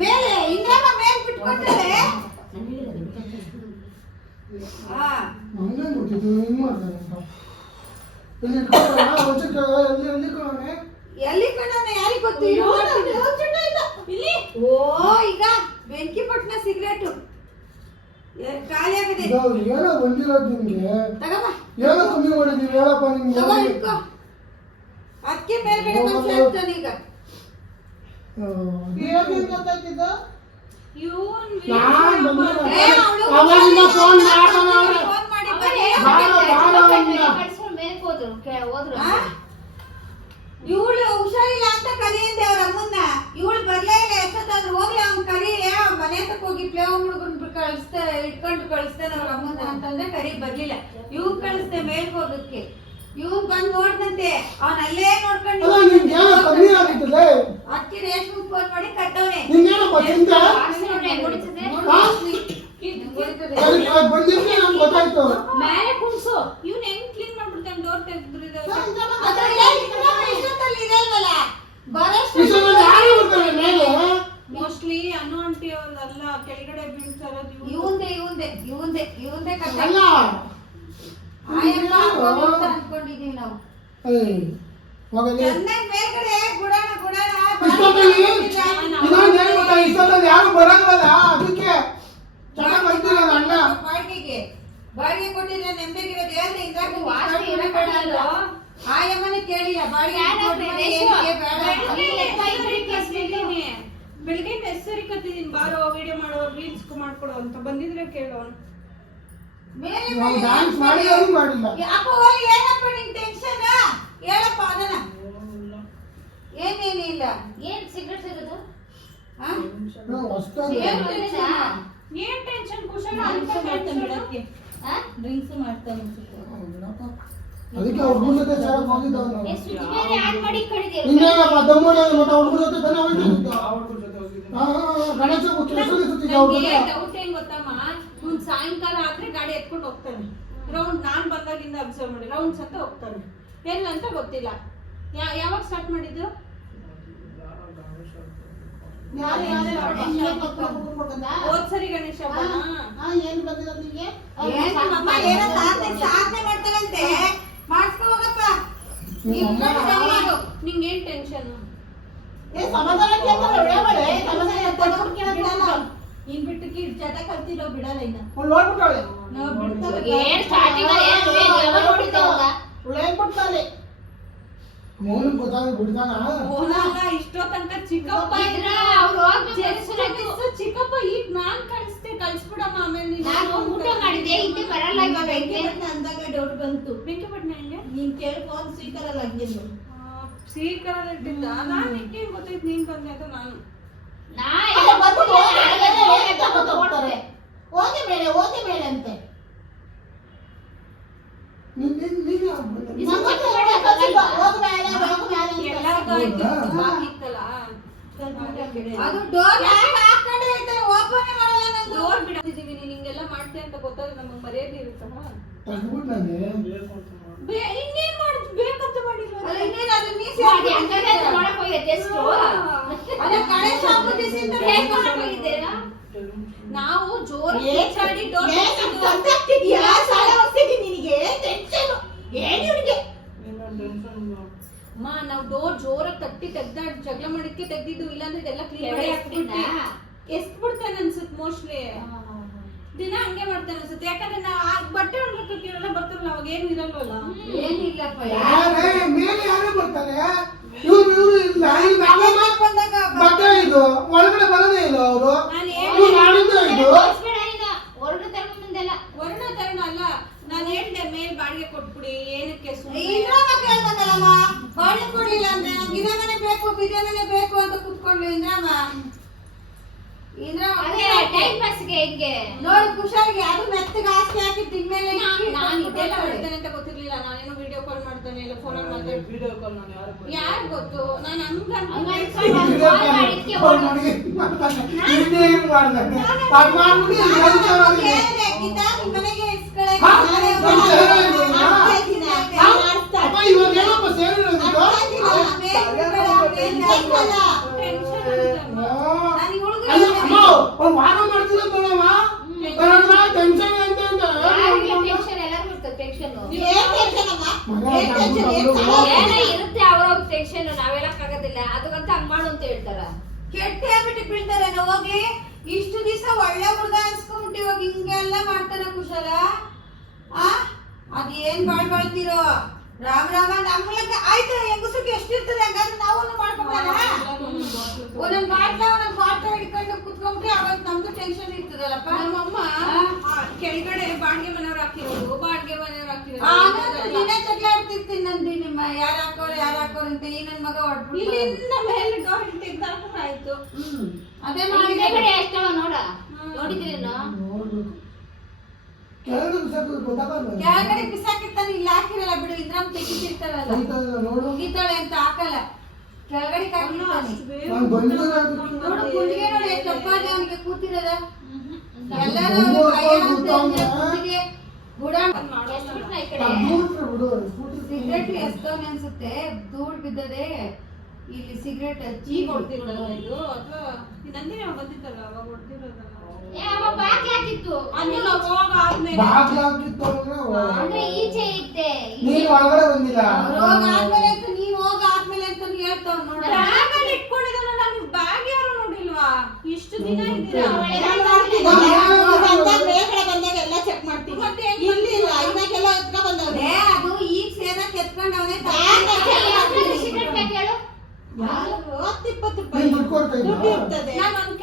ಮೇಲೆ ಇಂದ್ರಮ್ಮ ಮೇಲ್ ಬಿಟ್ಕೊಟ್ಟಾರೆ. ಎಲ್ಲಿ ಕಣೋಣ ಯಾರಿಗ್ ಗೊತ್ತು? ಓ ಈಗ ಬೆಂಕಿ ಪಟ್ಟಣ ಸಿಗರೇಟು ಖಾಲಿ ಆಗಿದೆ. ಏನೋ ಬಂದಿರೋದು ನಿಮ್ಗೆ. ತಗಮ್ಮ ಏನೋ ಕಮ್ಮಿ ಮಾಡಿದೀವಿ ಹೇಳಪ್ಪ ನಿಮ್ಗೆ. ತಗೋ ಹಿಡ್ಕೋ. ಅದಕ್ಕೆ ಮೇಲ್ಗಡೆ ಬಂದು ಸೇರ್ತಾನೆ ಈಗ. ಇವಳು ಹುಷಾರಿಲ್ಲ ಅಂತ ಕಲಿಯಂದೆ ಅವ್ರ ಅಮ್ಮನ್ನ. ಇವಳು ಬರ್ಲೇ ಇಲ್ಲ. ಎಷ್ಟೊತ್ತಾದ್ರು ಹೋಗ್ಲಿ ಅವ್ನ್ ಕರಿ, ಮನೆ ತಕ್ಕ ಹೋಗಿ ಪ್ಲೇ ಹುಡುಗನ್ ಇಟ್ಕೊಂಡು ಕಳಿಸ್ತೇನೆ ಅವ್ರ ಅಮ್ಮನ್ನ ಅಂತಂದ್ರೆ ಕರಿ ಬರ್ಲಿಲ್ಲ. ಇವ್ನ್ ಕಳಿಸ್ದೆ ಮೇಲ್ ಹೋಗಕ್ಕೆ. ಇವ್ನ್ ಬಂದ್ ನೋಡ್ದಂತೆ ಅವನ್ ಅಲ್ಲೇ ನೋಡ್ಕೊಂಡು ಅಕ್ಕಿ ರೇಷ್ಮೆ ಫೋನ್ ಮಾಡಿ ಕಟ್ಟವನೆ. ಮೇಲೆ ಕುಣ್ಸು. ಇವ್ನ್ ಹೆಂಗ್ ಕ್ಲೀನ್ ಮಾಡ್ಬಿಡ್ತಾನೆ ಡೋರ್ ತೆಗೆದ್ರು. ಇರಲ್ವಲ್ಲ ಮೋಸ್ಟ್ಲಿ ಅನು ಆಂಟಿ ಅವ್ರಲ್ಲ ಕೆಳಗಡೆ ಬೀಳ್ತಾರೋದು. ಇವಂದೇ ಕಟ್ಟಲ್ಲ ಅನ್ಕೊಂಡಿದೀವಿ ನಾವು. ಚೆನ್ನಾಗಿ ಮೇಲ್ಗಡೆ ಗುಡಾಣ ಯಾರು ಬರಂಗಲ್ಲ. ಅದಕ್ಕೆ ಬಾಡಿಗೆ ಕೊಟ್ಟಿದ್ರೆ ನೆಮ್ಮದಿಗಿರೋದು. ಆಯಮ್ಮನೆ ಕೇಳಿಲ್ಲ ಬಾಡಿಗೆ ಬೆಳಿಗ್ಗೆ ಹೆಸರಿ ಕತ್ತಿದೀನಿ ಬಾರೋ ವಿಡಿಯೋ ಮಾಡೋ ರೀಲ್ಸ್ ಮಾಡ್ಕೊಡೋ ಅಂತ ಬಂದಿದ್ರೆ ಕೇಳೋ. ಮೇಲೆ ನಾವು ಡ್ಯಾನ್ಸ್ ಮಾಡಿದ್ರು ಮಾಡಿಲ್ಲ. ಯಾಕೋ ಹೋಗಿ ಏನಪ್ಪ ನಿನ್ ಟೆನ್ಷನ್ ಹೇಳಪ್ಪ ಅದನ್ನ. ಏನೇನಿಲ್ಲ ಏನ್ ಸಿಗರೇಟ್ ಸಿಗೋದು? ನಾವು ಹೊಸ್ದಾಗಿ ಏನ್ ಟೆನ್ಷನ್ ಕುಶಲ ಅಂತ ಬಿಡಕ್ಕೆ ಡ್ರಿಂಕ್ಸ್ ಮಾಡ್ತಾವ ಅದಕ್ಕೆ ಹುಡುಗ ಜೊತೆ ಸೇರಕ್ ಹೋಗಿದ್ದ ಅವ್ನು. ಬೇರೆ ಆಡ್ ಮಾಡಿ ಕಳಿದೆ. ಇನ್ನೇನಪ್ಪ ದಮ್ಮೋಡಿ ಮತ್ತೆ ಹುಡುಗ ಜೊತೆ ತಾನೇ ಹೋಗಿದ್ದ. ಗಣೇಶ ಕೇಸರಿ ಸುತ್ತಿದ್ದ ಅವ್ರ ಜೊತೆ. ಡೌಟ್ ಏನ್ ಗೊತ್ತಮ್ಮ, ಇವ್ನು ಸಾಯಂಕಾಲ ಆದ್ರೆ ಗಾಡಿ ಎತ್ಕೊಂಡು ಹೋಗ್ತಾನೆ. ರೌಂಡ್ ನಾನ್ ಬಂದಾಗಿಂದ ಅಬ್ಸರ್ವ್ ಮಾಡಿ ರೌಂಡ್ಸ್ ಅಂತ ಹೋಗ್ತಾನೆ. ಎಲ್ಲ ಅಂತ ಗೊತ್ತಿಲ್ಲ. ಯಾವಾಗ ಸ್ಟಾರ್ಟ್ ಮಾಡಿದ್ದು? ಹೋದ್ ಸರಿ ಗಣೇಶ ಏನೋ ಸಾಧನೆ ಮಾಡ್ತಾರಂತೆ ಮಾಡ್ಸ್ಕೊ ಹೋಗಪ್ಪ. ನಿಂಗೇನ್ ಟೆನ್ಷನ್? ಇನ್ ಬಿಟ್ಟು ಚಟ ಕಲ್ತಿರೋ ಬಿಡಲ್ಲ ಇನ್ನ. ಏನ್ ಸ್ಟಾರ್ಟಿಂಗ್ ಮೋಹನ್ ಗೊತ್ತಾಗ ಬಿಡ್ತಾನ. ಇಷ್ಟೋ ತನಕ ಚಿಕ್ಕಪ್ಪ ಇದ್ರ ಅವ್ರು ಚಿಕ್ಕಪ್ಪ ಈಗ ನಾನ್ ಕಳ್ಸ್ಬಿಡಮ್ಮ. ಆಮೇಲೆ ನಾನು ಊಟ ಮಾಡಿದೆ ಹಿಂದೆ ಬರಲ್ಲ ಇವಾಗ ಐತೆ ಅಂದಾಗ ಡೌಟ್ ಬಂತು. ಬೆಂಕಿಪಟ್ನ ಹೆಂಗೆ ನೀನ್ ಕೇಳ್ಕೊಂಡು ಸ್ವೀಕಾರ ಅಲ್ಲ ಹಂಗಿಲ್ಲ. ಸ್ವೀಕಾರ ಇಟ್ಟಿದ್ದ ನಾನ್ ನಿಂಗೆ ಗೊತ್ತೈತ್ ನೀನ್ ಬಂದೆ ಅಂತ ನಾನು. ನಾ ಹೋಗಿ ಮೇಲೆ ಅಂತೆ. ಅದು ಡೋರ್ ಹಾಕೊಂಡೆ ಇರ್ತಾರೆ, ಓಪನ್ ಮಾಡಲ್ಲ. ನಂದು ಡೋರ್ ಬಿಡ್ತಿದೀವಿ. ನೀನ್ ಹಿಂಗೆಲ್ಲ ಮಾಡ್ತೀಯ ಅಂತ ಗೊತ್ತಾದ್ರೆ ನಮಗ್ ಮರ್ಯಾದೆ ಇರುತ್ತಲ್ಲ. ತಗ್ಬಿಟ್ಟು ನಾನು ಇನ್ನೇನ್ ಮಾಡ್ ಬೇಕಂತ ಮಾಡಿಲ್ಲ. ಅಲ್ಲ ಇನ್ನೇನು ಅದು ನೀ ಮಾಡಕ್ ಹೋಗಿದ್ದೆ ಎಷ್ಟು ಅಲ್ಲ ಗಣೇಶ ಹಬ್ಬದ ದಿವಸದಿಂದ ಹೋಗಿದ್ದೇನಾ ನಾವು ಜೋರ್ ಕಿಚ್ಚಾಡಿ ಡೋರ್ ಅಮ್ಮ ನಾವು ಡೋರ್ ಜೋರಾಗಿ ತಟ್ಟಿ ತೆಗ್ದಾಡ್ ಜಗಳ ಮಾಡಿದ್ಕೆ ತೆಗ್ದಿದ್ದು. ಇಲ್ಲಾಂದ್ರೆ ಇದೆಲ್ಲ ಕ್ಲೀನ್ ಮಾಡಿ ಹಾಕ್ಬಿಟ್ಟಿ ಎಷ್ಟ್ ಬಿಡ್ತಾನೆ ಅನ್ಸುತ್ತೆ ಮೋಸ್ಟ್ಲಿ. ದಿನ ಹಂಗೆ ಮಾಡ್ತಾನೆ ಅನ್ಸುತ್ತೆ. ಯಾಕಂದ್ರೆ ನಾವು ಬಟ್ಟೆ ಹೊಡ್ಲಿಕ್ಕಿರಲ್ಲ ಬರ್ತಾರಲ್ಲ ಅವಾಗ ಏನು ಇರಲ್ವಲ್ಲ. ಏನಿಲ್ಲಪ್ಪ ಮೇಲೆ ಯಾರೇ ಬರ್ತಾರೆ. ಇವ್ರು ಇಲ್ಲ ಬಂದಾಗ ಬಟ್ಟೆ ಇದು ಒಳಗಡೆ ಬರೋದೇ ಇಲ್ಲ ಅವರು. ನಾನು ಮಾಡಿದ್ದೆ ಇದು ಹೊರಡು ತಗೊಂಬಂದೆಲ್ಲ ವರ್ಣ ತರಣ ಅಲ್ಲ. ನಾನು ಹೇಳ್ದೆ ಮೇಲ್ ಬಾಡಿಗೆ ಕೊಟ್ಬಿಡಿ ಏನಕ್ಕೆ ಇಂದ್ರಮ್ಮ ಕೇಳ್ಬೇಕಲ್ಲಮ್ಮ. ಬಾಡಿಗೆ ಕೊಡ್ಲಿಲ್ಲ ಅಂದ್ರೆ ನಂಗೆ ಇದೇ ಮನೆ ಬೇಕು ಇದೇ ಮನೆ ಬೇಕು ಅಂತ ಕುತ್ಕೊಂಡ್ಲು ಇಂದ್ರಮ್ಮ. ಅದೇ ಟೈಮ್ ಪಾಸ್ಗೆ ಹಿಂಗೆ ನೋಡಿ ಖುಷಿಯಾಗಿ ಅದು ಮೆತ್ತಗೆ ಹಾಕಿ ಹಾಕಿ ತಿನ್ಮೇಲೆ ನಾನು ಇದೆಲ್ಲ ಮಾಡ್ತೇನೆ ಅಂತ ಗೊತ್ತಿರ್ಲಿಲ್ಲ. ನಾನೇನೋ ವಿಡಿಯೋ ಕಾಲ್ ಮಾಡ್ತಾನೆ ಇಲ್ಲ ಫೋನಲ್ಲಿ ಮಾತಾಡ್ತೀನಿ. ಯಾರು ಗೊತ್ತು ನಾನು ಮನೆಗೆ ಇವಾಗೇನಪ್ಪ ಸೇರಿರೋದು. ವಾರ ಮಾಡ್ತಿಲ್ಲ ಟೆನ್ಷನ್ ಅಂತ ಟೆನ್ಷನ್ ಎಲ್ಲರಿಗೂ ಇರ್ತದೆ ಟೆನ್ಷನ್ ಏನೇ ಇರುತ್ತೆ ಅವ್ರವ್ರ ಟೆನ್ಷನ್ ನಾವೆಲ್ಲಕ್ಕಾಗೋದಿಲ್ಲ ಅದಕ್ಕಂತ ಹಂಗ್ ಮಾಡು ಅಂತ ಹೇಳ್ತಾರ. ಕೆಟ್ಟ ಹ್ಯಾಬಿಟ್ ಬೀಳ್ತಾರೆ. ಹೋಗ್ಲಿ ಇಷ್ಟು ದಿವಸ ಒಳ್ಳೆ ಹುಡುಗ ಅನ್ಸ್ಕೊಂಡ್ಬಿಟ್ಟು ಇವಾಗ ಹಿಂಗೆಲ್ಲ ಮಾಡ್ತಾನೆ ಕುಶಲ. ಅದೇನ್ ಬಾಳ್ತೀರೋ ರಾಮ ರಾಮ. ನಮ್ಮ ಲೆಕ್ಕ ಆಯ್ತು ಹೆಂಗಸಕ್ಕೆ ಎಷ್ಟಿರ್ತದೆ ಹಂಗಾದ್ರೆ ನಾವು ಮಾಡ್ಕೊಂಬಲ್ಲ. ಒಂದೊಂದ್ ಬಾಟ್ಲ ಒಂದೊಂದ್ ಬಾಟ್ಲ ಹಿಡ್ಕೊಂಡು ಕುತ್ಕೊಂಡ್ರೆ ಅವಾಗ ನಮ್ದು ಟೆನ್ಷನ್ ಇರ್ತದಲ್ಲಪ್ಪ. ನಮ್ಮಮ್ಮ ಕೆಳಗಡೆ ಬಾಡಿಗೆ ಮನೆಯವ್ರು ಹಾಕಿರೋದು ದಿನ ಜಗಳ ಆಡ್ತಿರ್ತೀನಿ ನಂದಿ. ನಿಮ್ಮ ಯಾರು ಹಾಕೋರು ಅಂತ ಈ ನನ್ ಮಗ ಹೊಡ್ಬಿಟ್ಟು ಇಲ್ಲಿಂದ ಮೇಲೆ ಡೋರ್ ತೆಗ್ದಾಕ್ರೆ ಆಯ್ತು. ಅದೇ ಹಿಂದೆಗಡೆ ಎಷ್ಟವ ನೋಡ ನೋಡಿದ್ರೇನು ಕೆಳಗಡೆ ಬಿಸಾಕಿರ್ತಾನೆ. ಇಲ್ಲಿ ಹಾಕಿರಲ್ಲ ಬಿಡು. ಇದ್ರಮ್ ತೆಗಿತಿರ್ತಾರಲ್ಲ ಮುಗಿತಾಳೆ ಅಂತ ಹಾಕಲ್ಲ. ಕೆಳಗಡೆ ನೋಡು ಕುಂಡಿಗೆ ನೋಡಿ ಎಷ್ಟು ತಪ್ಪಾದ ಅವನಿಗೆ ಕೂತಿರೋದ. ಎಲ್ಲರೂ ಸಿಗರೇಟ್ ಎಸ್ತವನೆ ಅನ್ಸುತ್ತೆ. ಧೂಳ್ ಬಿದ್ದದೆ ಇಲ್ಲಿ ಸಿಗರೇಟ್ ಹಚ್ಚಿ ಹೊಡ್ತಿರೋದಲ್ಲ ಇದು ಅಥವಾ ನಂದಿನಿ ಬಂದಿದ್ದಲ್ಲ ಅವಾಗ ಹೊಡ್ತಿರೋದಲ್ಲ. ಬಾಕಿ ಹಾಕಿತ್ತು ಅದು ನಾವು ಹೋಗಾದ್ಮೇಲೆ ಅಂದ್ರೆ ಈಚೆ ಇದ್ದೆ ನೀನು ಒಳಗಡೆ ಬಂದಿಲ್ಲ. ರೋಗ ಆದ್ಮೇಲೆ ಅಂತ ನೀವ್ ಹೋಗ ಆದ್ಮೇಲೆ ಅಂತ ಹೇಳ್ತಾವ್ ನೋಡ. ಬ್ಯಾಗಲ್ಲಿ ಇಟ್ಕೊಂಡಿದ್ದಲ್ಲ ನಾನು. ಬ್ಯಾಗ್ ಯಾರು ನೋಡಿಲ್ವಾ? ಇಷ್ಟು ದಿನ ಇದ್ದೀರಾ ಬಂದಾಗ ಎಲ್ಲ ಚೆಕ್ ಮಾಡ್ತೀವಿ. ಮತ್ತೆ ಇಲ್ಲಿ ಇಲ್ಲ ಐದಕ್ಕೆಲ್ಲ ಎತ್ಕ ಬಂದವ್ರೆ. ಅದು ಈಗ ಸೇರಕ್ ಎತ್ಕೊಂಡವನೇ. ಸಿಗರೇಟ್ ಪ್ಯಾಕ್ ಹೇಳು 10-20 ರೂಪಾಯಿ. ದುಡ್ಡು ಕೊಡ್ತಾ ಇದ್ದ ಇರ್ತದೆ. ನಾನು ಒಂದ್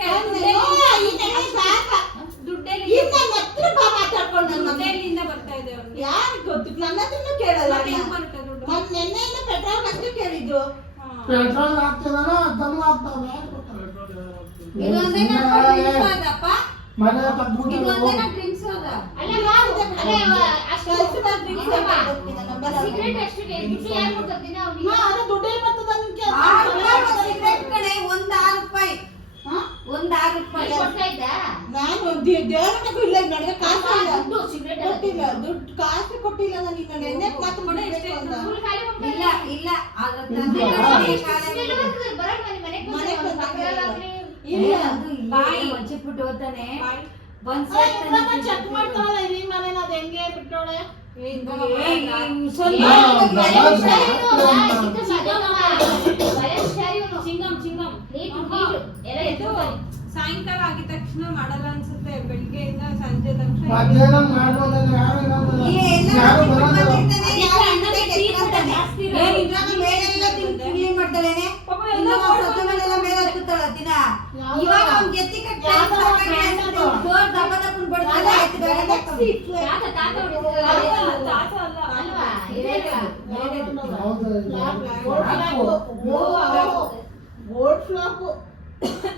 ದುಡ್ಡೆಲ್ಲಿಂದ ಬರ್ತಾ ಇದೆ ಅವ್ನಿಗೆ. ಯಾರು ಗೊತ್ತು? ನನ್ನ ಹತ್ರನೂ ಕೇಳಲ್ಲ. ಹೆಂಗ್ ಬರುತ್ತೆ ದುಡ್ಡು? ನೆನ್ನೆಯಿಂದ ಪೆಟ್ರೋಲ್ ಅಷ್ಟು ಕೇಳಿದ್ದು. ಪೆಟ್ರೋಲ್ ಹಾಕ್ತಿದಾನೋ ದಮ್ ಹಾಕ್ತಾವೆ ಇದೊಂದೇ ಡ್ರಿಂಕ್ಸ್ ಹೋದಪ್ಪ. ಮನೆ ಕಟ್ಬಿಟ್ಟು ಇದೊಂದೇನ ಡ್ರಿಂಕ್ಸ್ ಹೋದ. ಸಿಗರೇಟ್ ಅಷ್ಟು ಯಾರು ಕೊಡ್ತೀನಿ ಅವ್ನಿಗೆ? ಅದು ದುಡ್ಡೇ ಬರ್ತದ ನಿಮ್ಗೆ. 6 ರೂಪಾಯಿ ಸಿಗರೇಟ್ ಕಡೆ ಒಂದು 6 ರೂಪಾಯಿ. ಒಂದು 6 ರೂಪಾಯಿ ಕೊಡ್ತಾ ಇದ್ದ? ನಾನು ದೇವರನ್ನೂ ಇಲ್ಲ, ನನಗೆ ಕಾಸು ಇಲ್ಲ. ದುಡ್ಡು ಸಿಗರೇಟ್ ಕೊಟ್ಟಿಲ್ಲ, ದುಡ್ಡು ಕಾಸು ಕೊಟ್ಟಿಲ್ಲ ನನಗೆ. ನೆನ್ನೆ ಮಾತು ಮಾಡಿ ಎಷ್ಟು ಅಂತ. ಇಲ್ಲ ಇಲ್ಲ ಅದ್ರ ತಂದೆ ಇಲ್ಲ ಅದು ಬಾಯಿ ಮುಚ್ಚಿಬಿಟ್ಟು ಹೋಗ್ತಾನೆ ಚೆಕ್ ಮಾಡ್ತಾವಲ್ಲ ಈ ಮನೇನ ಅದು ಹೆಂಗೆ ಬಿಟ್ಟೋಳೆ. ಸಾಯಂಕಾಲ ಆಗಿದ ತಕ್ಷಣ ಮಾಡಲ್ಲ ಅನ್ಸುತ್ತೆ, ಬೆಳಿಗ್ಗೆಯಿಂದ ಸಂಜೆ ತನಕ ಮಧ್ಯಾಹ್ನ ಮಾಡ್ಬೋದಂದ್ರೆ ಯಾರು ಬರಲ್ಲ. ಇವಾಗ ಅವ್ನ್ ಗೆತ್ತಿ ಗೋಲ್ಡ್ ಫ್ಲಾಕ್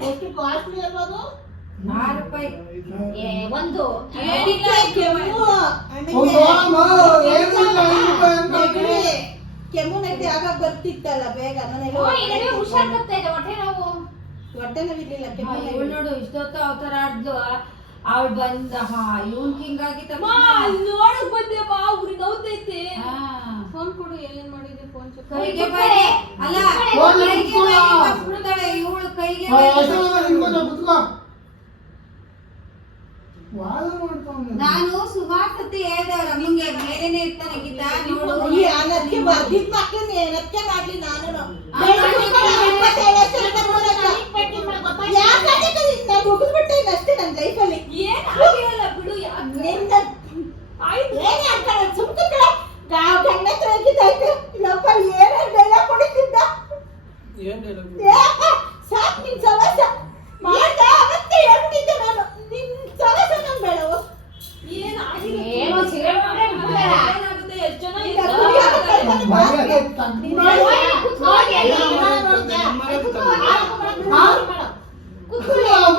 ಎಷ್ಟು ಕಾಸ್ಟ್ಲಿ ಅಲ್ವದು? 6 ರೂಪಾಯಿ ಒಂದು ಕೆಮ್ಮು ನೆಟ್ಟಿ ಆಗ ಬರ್ತಿತ್ತಲ್ಲ ಬೇಗ. ಹುಷಾರ್ ಬರ್ತಾ ಇದೆ, ಹೊಟ್ಟೆ ನೋವು. ಹೊಟ್ಟೆ ನೋವಿರ್ಲಿಲ್ಲ, ಕೆಮ್ಮು ಇವಳು ನೋಡು ಇಷ್ಟೊತ್ತು ಅವತಾರ ಆಡ್ದು ಅವಳು ಬಂದ ಇವನ್ ಹಿಂಗಾಗಿ ನೋಡಕ್ ಬಂದೆ ಬಾ, ಅವ್ರಿಗೆ ನೋವ್ತೈತೆ. ಫೋನ್ ಕೊಡು, ಏನೇನ್ ಮಾಡಿದ್ರಿ ಫೋನ್ ಕೈಗೆ ಬಾಯಿ ಅಲ್ಲ ಬಿಡ್ತಾಳೆ ಇವಳು ಕೈಗೆ ನಾನು ಸುಮಾರು ಸತಿ ಹೇಳ್ದೆ ಅವ್ರ ಅಮ್ಮಂಗೆ ಮೇಲೇನೆ ಇರ್ತಾನೆ ಗೀತಾ ನೋಡು ಅದಕ್ಕೆ ಬರ್ದಿದ್ ಮಕ್ಕಳನ್ನ ಏನಕ್ಕೆ ಮಾಡ್ಲಿ ನಾನು. ಮುಗಿದ್ಬಿಟ್ಟೆ ಅಷ್ಟೇ ನನ್ನ ಲೈಫಲ್ಲಿ. ಏನಾಗಿರಲ್ಲ ಬಿಡು, ಸುಮ್ಕೆ ಗಂಡ ಹತ್ರ ಹೋಗಿದ್ದಾಯ್ತು. ಇಲ್ಲಪ್ಪ ಏನೇ ಡೈಲಾಗ್ ಕೊಡಿದ್ದ ಸಾಕ್ ನಿನ್ ಸವಾಸ ಮಾಡ್ದ ಅವತ್ತೇ ಹೇಳ್ಬಿಟ್ಟಿದ್ದೆ ನಾನು. ನಿನ್ ಸವಾಸ ನಂಗೆ ಬೇಡವು. ಏನೋ ಸಿಗರೇಟ್ ಕೊಟ್ರೆ ಬಿಡ್ಬೇಡ. ಏನಾಗುತ್ತೆ, ಎಷ್ಟು ಜನ ಈಗ ಇದ್ದಾರೆ. ಕುಡಿಯೋಕೆ ಕರ್ಕೊಂಡು ಬಾರಕ್ಕೆ. ಕುತ್ಕೊಳ್ಳಿ ಅಲ್ಲಿ.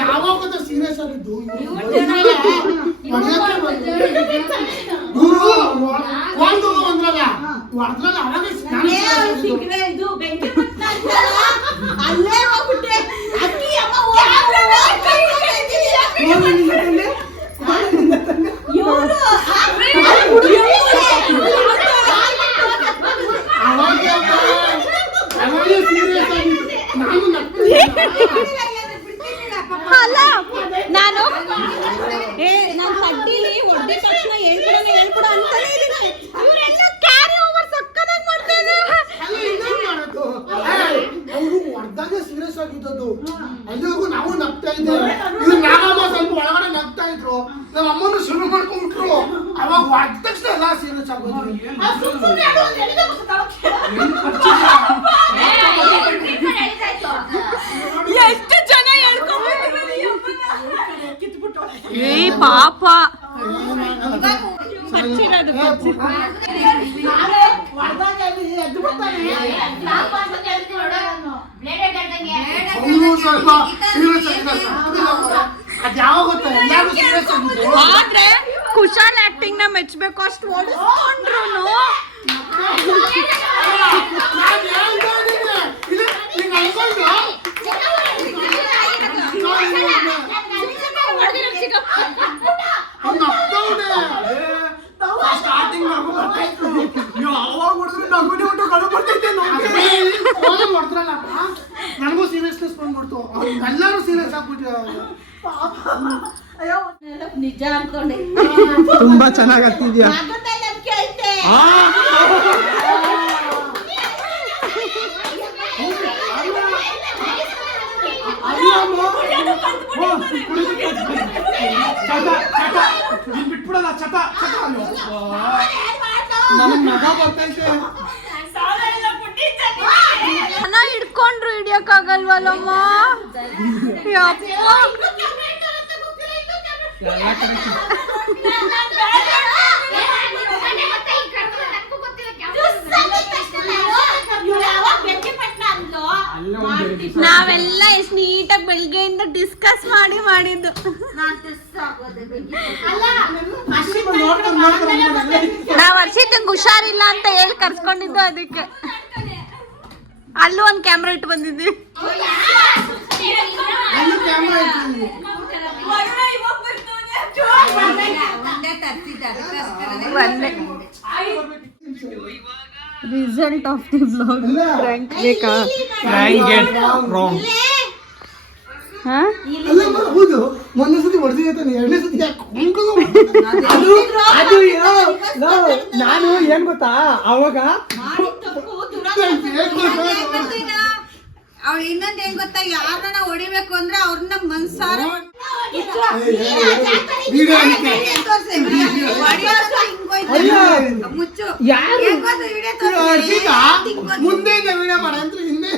ಯಾವಾಗ ಸೀರಿಯಸ್ ಆಗಿದ್ದು ಅಲ್ಲೇ ಹೋಗ್ಬಿಟ್ಟೆ ಅಕ್ಕಿ ಅಮ್ಮ ಅಲ್ಲ ನಾನು ನಾನು ಕಡ್ಡಿಲಿ ಹೊಡೆದ ತಕ್ಷಣ ಹೇಳ್ಕೊಡ ಅಂತಾನೆ ಇದೀನಿ. ಇವರೆಲ್ಲ ಕ್ಯಾರಿ ಓವರ್ ಸಕ್ಕದಾಗಿ ಮಾಡ್ತಾ ಇದ್ದಾರೆ. ಅವರು ಹೊಡೆದಾಗ ಸೀರಿಯಸ್ ಆಗಿದ್ದದ್ದು. ಅಲ್ಲಿವರೆಗೂ ನಾವು ನಗ್ತಾ ಇದ್ದೇವೆ. ಇದು ನಾಗಮ್ಮ ಸ್ವಲ್ಪ ಒಳಗಡೆ ನಗ್ತಾ ಇದ್ರು. ನಮ್ಮ ಅಮ್ಮನು ಶುರು ಮಾಡ್ಕೊಂಡ್ಬಿಟ್ರು. ಅವಾಗ ಹೊಡೆದ ತಕ್ಷಣ ಎಲ್ಲ ಸೀರಿಯಸ್ ಆಗೋದು. ಎಷ್ಟು ಜನ ಹೇಳ್ಕೊಂಡ್ಬಿಟ್ಟಿದ್ದಾರೆ. ಪಾಪ ಅವನು ಸ್ವಲ್ಪ ಸೀರಿಯಸ್ ಅದ್ಯಾವ ಗೊತ್ತಾ ಎಲ್ಲಾರು ಸೀರಿಯಸ್ ಆಗಿದ್ರು. ಆದ್ರೆ ಕುಶಾಲ್ ಆಕ್ಟಿಂಗ್ ನ ಮೆಚ್ಚಬೇಕು, ಅಷ್ಟು ಓಡಿಸ್ಕೊಂಡ್ರು. ನನಗೂ ಸೀರಿಯಸ್ನೆಸ್ ಬಂದ್ಬಿಡ್ತು, ಎಲ್ಲರೂ ಸೀರಿಯಸ್ ಆಗ್ಬಿಟ್ಟು. ನಿಜ ಅನ್ಕೊಂಡೆ. ತುಂಬಾ ಚೆನ್ನಾಗ್ ಆಗ್ತಿದ್ಯಾ. ಬಿಟ್ಬಿಡಲ್ಲ ಚಟ ಚಟ ನನಗ್ ನಗ ಬರ್ತೈತೆ. ಚೆನ್ನಾಗಿ ಹಿಡ್ಕೊಂಡ್ರು, ಹಿಡಿಯಕ್ಕಾಗಲ್ವಲ್ಲಮ್ಮ. ನಾವೆಲ್ಲ ಎಷ್ಟು ನೀಟಾಗಿ ಬೆಳಿಗ್ಗೆಯಿಂದ ಡಿಸ್ಕಸ್ ಮಾಡಿದ್ದು. ನಾವ್ ವರ್ಷಿದಂಗ್ ಹುಷಾರಿಲ್ಲ ಅಂತ ಹೇಳಿ ಕರ್ಸ್ಕೊಂಡಿದ್ದು, ಅದಕ್ಕೆ ಅಲ್ಲೂ ಒಂದ್ ಕ್ಯಾಮ್ರಾ ಇಟ್ಟು ಬಂದಿದ್ವಿ. Result of the blog prank ಬೇಕಾ? ಹೌದು, ಮೊನ್ನೆ ಸತಿ ಹೊಡೆದಿದೆ ತಾನೆ, ಎರಡನೇ ಸತಿ ನಾನು ಏನ್ ಗೊತ್ತಾ, ಅವಾಗ ಅವಳು ಇನ್ನೊಂದ್ ಏನ್ ಗೊತ್ತಾ, ಯಾರನ್ನ ಹೊಡಿಬೇಕು ಅಂದ್ರೆ ಅವ್ರನ್ನ ಮನ್ಸಾರ ಮುಚ್ಚು ಮುಂದೆ ವಿಡಿಯೋ ಮಾಡ ಅಂತ ಹಿಂದೆ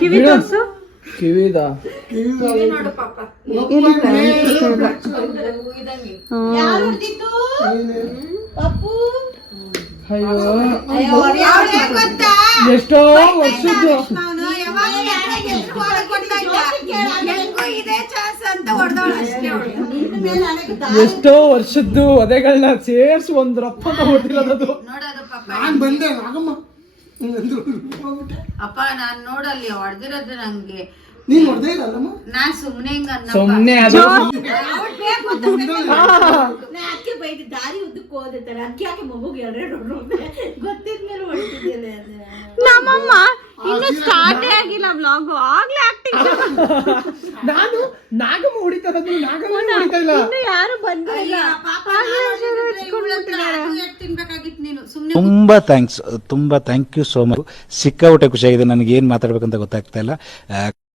ಕಿವಿ ತೋರ್ಸು. ಕಿವಿದ ನೋಡು ಪಾಪ ಗೊತ್ತಾ, ಎಷ್ಟೋ ವರ್ಷದ್ದು ಇದೇ ಚಾನ್ಸ್ ಅಂತ ಹೊಡೆದವಳು ಅಷ್ಟೇ. ಎಷ್ಟೋ ವರ್ಷದ್ದು ಒದೆಗಳನ್ನ ಸೇರ್ಸಿ ಒಂದ್ ರಪ್ಪನ ಹೊಟ್ಟಿರೋದು. ನೋಡೋದು ಪಾಪ, ನಾನ್ ಬಂದೆ ನಾಗಮ್ಮ ಅಪ್ಪ ನಾನ್ ನೋಡಲ್ಲಿ ಹೊಡೆದಿರೋದು ನಂಗೆ. ನೀನ್ ಹೊಡೆದೇ ಇಲ್ಲಮ್ಮ, ನಾನ್ ಸುಮ್ನೆ ಹಿಂಗ ಸುಮ್ನೆ ಅದು ಅಕ್ಕೆ ಬೈದು ದಾರಿ ಉದ್ದಕ್ಕೆ ಹೋದಿರ್ತಾರೆ, ಅಕ್ಕೆ ಯಾಕೆ ಮಗುಗೆ ಎರಡು ಗೊತ್ತಿದ್ಮೇಲೆ ಹೊಡಿತಿದ್ಯಲ್ಲ. ನಮ್ಮಮ್ಮ ಇನ್ನು ಸ್ಟಾರ್ಟೇ ಆಗಿಲ್ಲ ವ್ಲಾಗು, ಆಗ್ಲೇ ಆಕ್ಟಿಂಗ್. ನಾನು ನಾಗಮ್ಮ ಹೊಡಿತಾ ಇರೋದು, ನಾಗಮ್ಮ ಹೊಡಿತಾ ಇಲ್ಲ. ಇನ್ನು ಯಾರು ಬಂದಿಲ್ಲ. ತಿನ್ಬೇಕಾಗಿತ್ತು ನೀನು ಸುಮ್ನೆ. ತುಂಬ ಥ್ಯಾಂಕ್ ಯು ಸೋ ಮಚ್. ಸಿಕ್ಕಾಪಟ್ಟೆ ಖುಷಿಯಾಗಿದೆ. ನನಗೆ ಏನು ಮಾತಾಡ್ಬೇಕಂತ ಗೊತ್ತಾಗ್ತಾ ಇಲ್ಲ.